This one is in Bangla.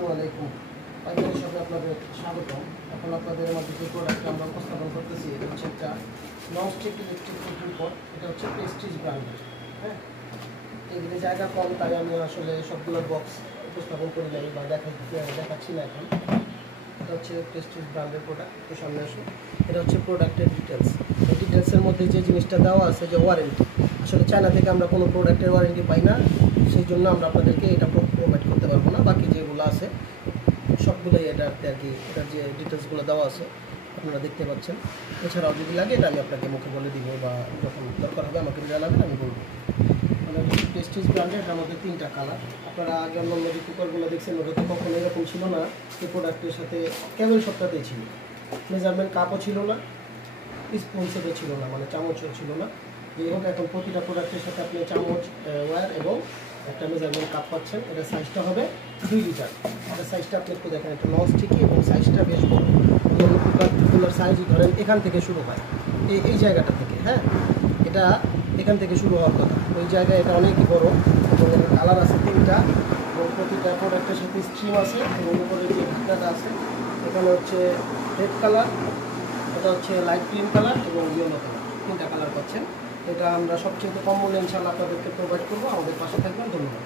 আসসালামু আলাইকুম। পাইকারি শপে আপনাদের স্বাগতম। এখন আপনাদের মধ্যে যে প্রোডাক্টটা আমরা উপস্থাপন করতেছি এটা হচ্ছে একটা ননস্টিক ইলেকট্রিক কুকিং পট। এটা হচ্ছে প্রেস্টিজ ব্র্যান্ডের। হ্যাঁ, এগুলি জায়গা কম, তাই আমি আসলে সবগুলো বক্স উপস্থাপন করে নেই বা দেখাচ্ছি না এখন। এটা হচ্ছে প্রেস্টিজ ব্র্যান্ডের প্রোডাক্ট। তো সামনে আসুন। এটা হচ্ছে প্রোডাক্টের ডিটেলস। এই ডিটেলসের মধ্যে যে জিনিসটা দেওয়া আছে যে ওয়ারেন্টি, আসলে চায়না থেকে আমরা কোনো প্রোডাক্টের ওয়ারেন্টি পাই না, সেই জন্য আমরা আপনাদেরকে এটা প্রোভাইড করতে পারবো না। বাকি যেগুলো আছে সবগুলোই এটাতে আর কি, এটার যে ডিটেলসগুলো দেওয়া আছে আপনারা দেখতে পাচ্ছেন। এছাড়াও যদি লাগে এটা আমি আপনাকে মুখে বলে দিব, বা যখন দরকার হবে আমাকে জানাবেন, আমি বলবো। মানে প্রেস্টিজ ব্র্যান্ডের এটার মধ্যে 3টা কালার। আপনারা আগে অন্য যে কুকারগুলো দেখছেন ওটাতে কখনো এরকম ছিল না। এই প্রোডাক্টের সাথে কেবল সবটাতেই ছিল, মেজারমেন্ট কাপও ছিল না, স্পুন সেটও ছিল না, মানে চামচও ছিল না। যাই হোক, এখন প্রতিটা প্রোডাক্টের সাথে আপনি চামচ, ওয়্যার এবং একটা মেজারমেন্ট কাপ পাচ্ছেন। এটা সাইজটা হবে 2 লিটার। এটা সাইজটা আপনি একটু দেখেন, একটা ননস্টিকি এবং সাইজটা বেশ বড়। অন্যান্য কুকারগুলোর সাইজই ধরেন এখান থেকে শুরু হয়, এই জায়গাটা থেকে। হ্যাঁ, এটা এখান থেকে শুরু হওয়ার কথা, ওই জায়গায় এটা অনেকই বড়। এবং এটার কালার আছে 3টা, এবং প্রতিটা প্রোডাক্টের সাথে স্ট্রিম আছে। এবং উপরে যে ঢাকনাটা আছে এখানে হচ্ছে রেড কালার, এটা হচ্ছে লাইট ক্রিম কালার এবং ইয়েলো কালার, 3টা কালার পাচ্ছেন। এটা আমরা সবচেয়ে কম মূল্যে ইনশাআল্লাহ আপনাদেরকে প্রোভাইড করবো। আমাদের পাশে থাকবেন। ধন্যবাদ।